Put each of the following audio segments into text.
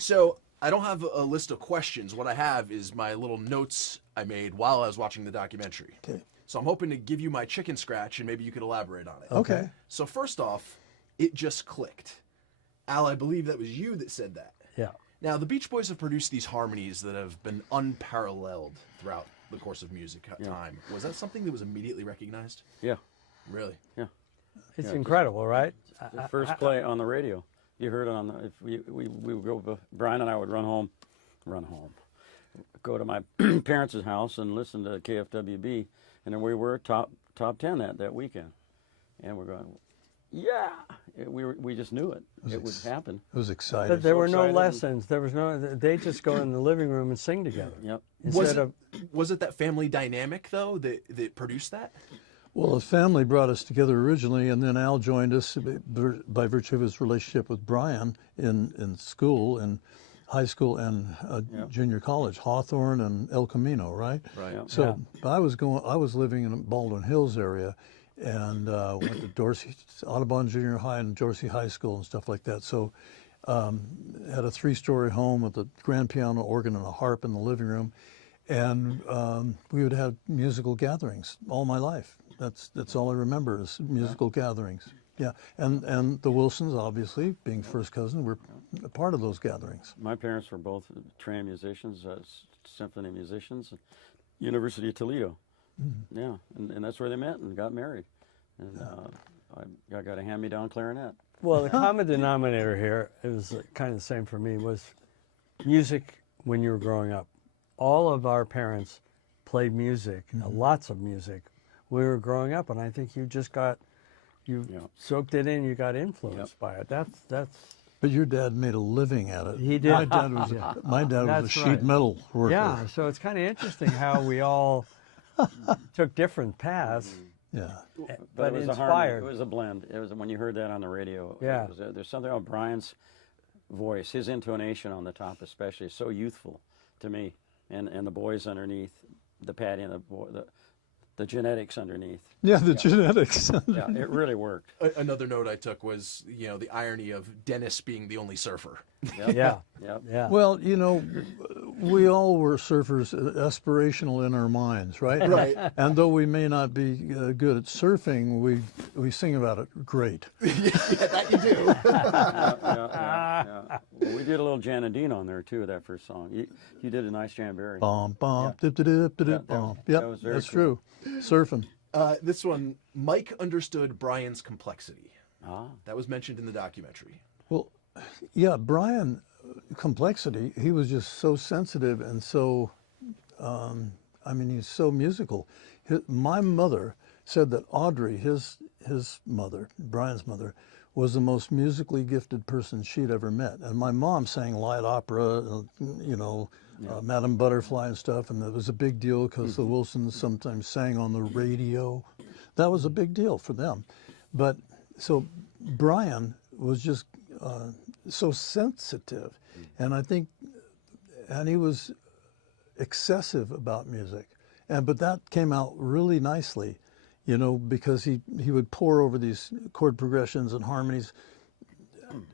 So I don't have a list of questions. What I have is my little notes I made while I was watching the documentary. Okay. So I'm hoping to give you my chicken scratch, and maybe you could elaborate on it. Okay. So first off, it just clicked. Al, I believe that was you that said that. Yeah. Now, the Beach Boys have produced these harmonies that have been unparalleled throughout the course of music time. Was that something that was immediately recognized? Yeah. Really? Yeah. It's incredible, right? The first play on the radio. You heard it on the. If we would go. Brian and I would run home, go to my parents' house and listen to KFWB, and then we were top 10 that weekend, and we're going, yeah. We just knew it. It would happen. It was exciting. But there were no excited. lessons. There was no. They just go in the living room and sing together. Yep. Was it that family dynamic though that produced that? Well, the family brought us together originally, and then Al joined us by virtue of his relationship with Brian in school, in high school and junior college, Hawthorne and El Camino, right? Right. Yep. So I was living in Baldwin Hills area, and went to Dorsey Audubon Junior High and Dorsey High School and stuff like that. So had a 3-story home with a grand piano, organ, and a harp in the living room, and we would have musical gatherings all my life. That's all I remember is musical gatherings. Yeah, and the Wilsons, obviously, being first cousin, were a part of those gatherings. My parents were both trained musicians, symphony musicians, University of Toledo. Mm-hmm. Yeah, and that's where they met and got married. And I got a hand-me-down clarinet. Well, the common denominator here, it was kind of the same for me, was music when you were growing up. All of our parents played music, lots of music. We were growing up, and I think you just soaked it in. You got influenced by it. That's. But your dad made a living at it. He did. My dad was a sheet metal worker. Yeah, so it's kind of interesting how we all took different paths. Yeah. But it was inspired. It was a blend. It was when you heard that on the radio. Yeah. There's something about Brian's voice, his intonation on the top especially, is so youthful to me, and the boys underneath, the Patty and the genetics underneath. Yeah, the genetics. Yeah, it really worked. Another note I took was, the irony of Dennis being the only surfer. Yep. Yeah. Well, we all were surfers, aspirational in our minds, right? Right. And though we may not be good at surfing, we sing about it great. Yeah, that you do. Yeah. Well, we did a little Jardin on there too, that first song. You did a nice jamboree. Bom, bom, dip, dip, dip, dip, bom. Yep, that's true. Surfing. This one, Mike understood Brian's complexity. Ah. That was mentioned in the documentary. Well, yeah, Brian, complexity, he was just so sensitive and so, he's so musical. My mother said that Audrey, his mother, Brian's mother, was the most musically gifted person she'd ever met. And my mom sang light opera, Madame Butterfly and stuff, and it was a big deal because the Wilsons sometimes sang on the radio. That was a big deal for them. But so Brian was just so sensitive, and I think, and he was excessive about music, but that came out really nicely, because he would pour over these chord progressions and harmonies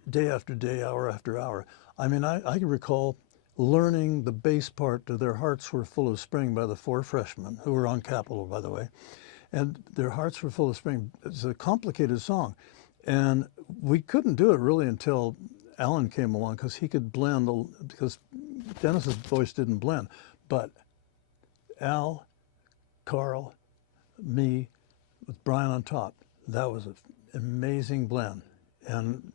day after day, hour after hour. I mean, I can recall learning the bass part to Their Hearts Were Full of Spring by the Four Freshmen, who were on Capitol, by the way. And Their Hearts Were Full of Spring. It's a complicated song. And we couldn't do it really until Alan came along, because he could blend, because Dennis's voice didn't blend. But Al, Carl, me, with Brian on top, that was an amazing blend. And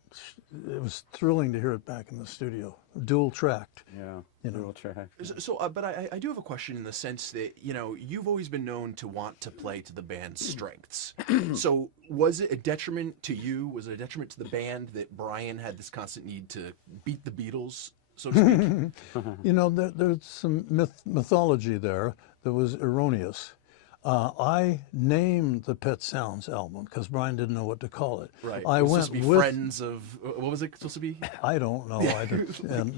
it was thrilling to hear it back in the studio, dual tracked. Yeah, dual tracked. So, but I do have a question in the sense that, you've always been known to want to play to the band's strengths. So was it a detriment to you? Was it a detriment to the band that Brian had this constant need to beat the Beatles, so to speak? There's some mythology there that was erroneous. I named the Pet Sounds album because Brian didn't know what to call it. Right. I went supposed to be with friends of, what was it supposed to be? I don't know.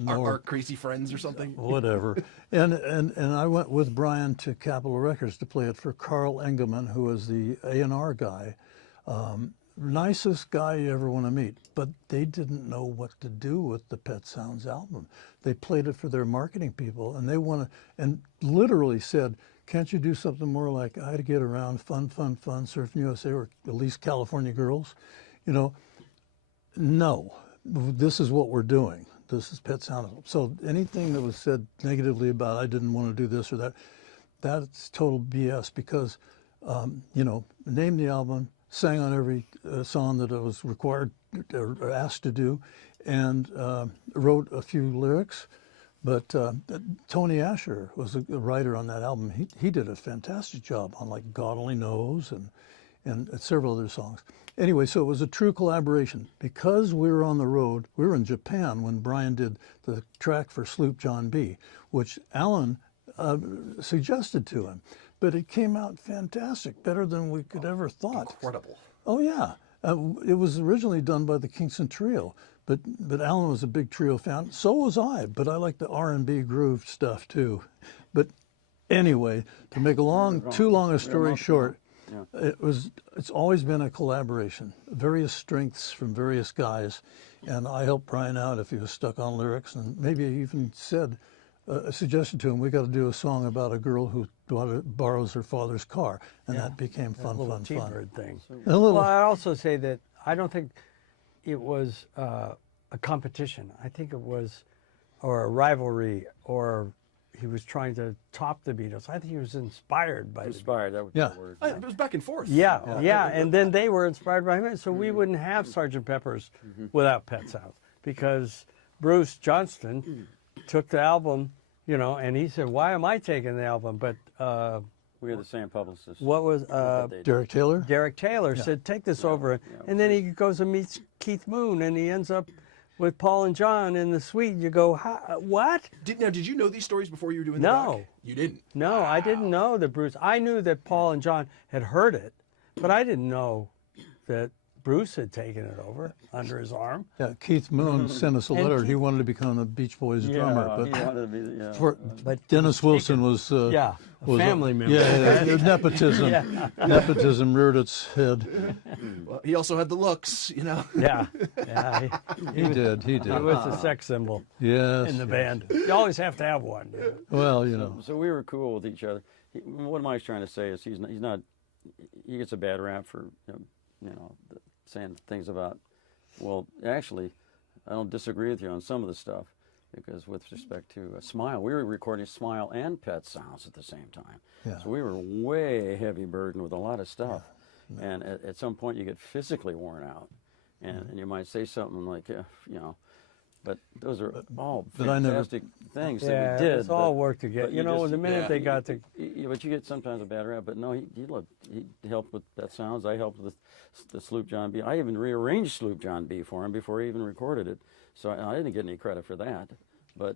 Our crazy friends or something. Whatever. And I went with Brian to Capitol Records to play it for Carl Engelman, who was the A&R guy nicest guy you ever want to meet, but they didn't know what to do with the Pet Sounds album. They played it for their marketing people, and they and literally said, can't you do something more like I Had to Get Around, Fun, Fun, Fun, Surfing USA, or at least California Girls? You know, no, this is what we're doing. This is Pet Sounds. So anything that was said negatively about I didn't want to do this or that, that's total BS because, you know, named the album, sang on every song that I was required or asked to do, and wrote a few lyrics. But Tony Asher was a writer on that album. He did a fantastic job on like God Only Knows and several other songs. Anyway, so it was a true collaboration. Because we were on the road, we were in Japan when Brian did the track for Sloop John B., which Alan suggested to him. But it came out fantastic, better than we could ever thought. Incredible. Oh, yeah. It was originally done by the Kingston Trio, but Alan was a big trio fan. So was I, but I like the R&B groove stuff too. But anyway, to make too long a story short, it's always been a collaboration, various strengths from various guys, and I helped Brian out if he was stuck on lyrics, and maybe I even suggested to him, we got to do a song about a girl who borrows her father's car, and that became fun, fun, fun. T-bird thing. Well, I also say that I don't think it was a competition. I think it was, or a rivalry, or he was trying to top the Beatles. I think he was inspired by Inspired, that would be the word. It was back and forth. Yeah, and then they were inspired by him. So we wouldn't have Sgt. Pepper's without Pet Sounds, because Bruce Johnston took the album, you know, and he said, why am I taking the album? But We had the same publicist. what was Derek Taylor? Derek Taylor said, take this over. And then he goes and meets Keith Moon, and he ends up with Paul and John in the suite. You go, what? Did you know these stories before you were doing the No. doc? You didn't? No, I didn't know that Bruce. I knew that Paul and John had heard it, but I didn't know that Bruce had taken it over under his arm. Yeah, Keith Moon sent us a letter. He wanted to become the Beach Boys drummer, he wanted to be, but Dennis Wilson was a family member. Yeah, nepotism. Nepotism reared its head. Well, he also had the looks, you know. Yeah, He did. He was a sex symbol Yes. in the band. You always have to have one. You know? Well, you know. So we were cool with each other. What Mike's trying to say is he's not. He gets a bad rap for saying things about. Well, actually, I don't disagree with you on some of the stuff, because with respect to Smile, we were recording Smile and Pet Sounds at the same time. Yeah. So we were way heavy burdened with a lot of stuff, and at some point you get physically worn out, and you might say something like, but those are all fantastic things that we did. It's all work together. but You know, the minute they got to. But you get sometimes a bad rap. But no, he helped with Pet Sounds. I helped with the Sloop John B. I even rearranged Sloop John B for him before he even recorded it. So I didn't get any credit for that. But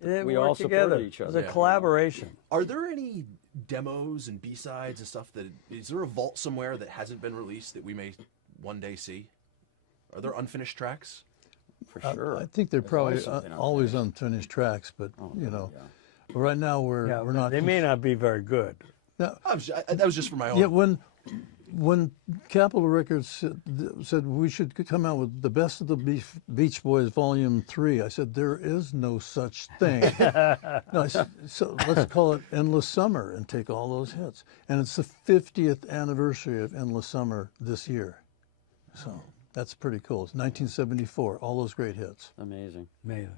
we all supported each other. It was a collaboration. Are there any demos and B-sides and stuff is there a vault somewhere that hasn't been released that we may one day see? Are there unfinished tracks? For sure. I think they're probably something always unfinished tracks, but right now we're not. They may not be very good. Now, That was just for my own. yeah, when Capitol Records said we should come out with the best of the Beach Boys Volume 3, I said there is no such thing. No, I said, so let's call it Endless Summer and take all those hits. And it's the 50th anniversary of Endless Summer this year, so that's pretty cool. It's 1974, all those great hits. Amazing. Amazing.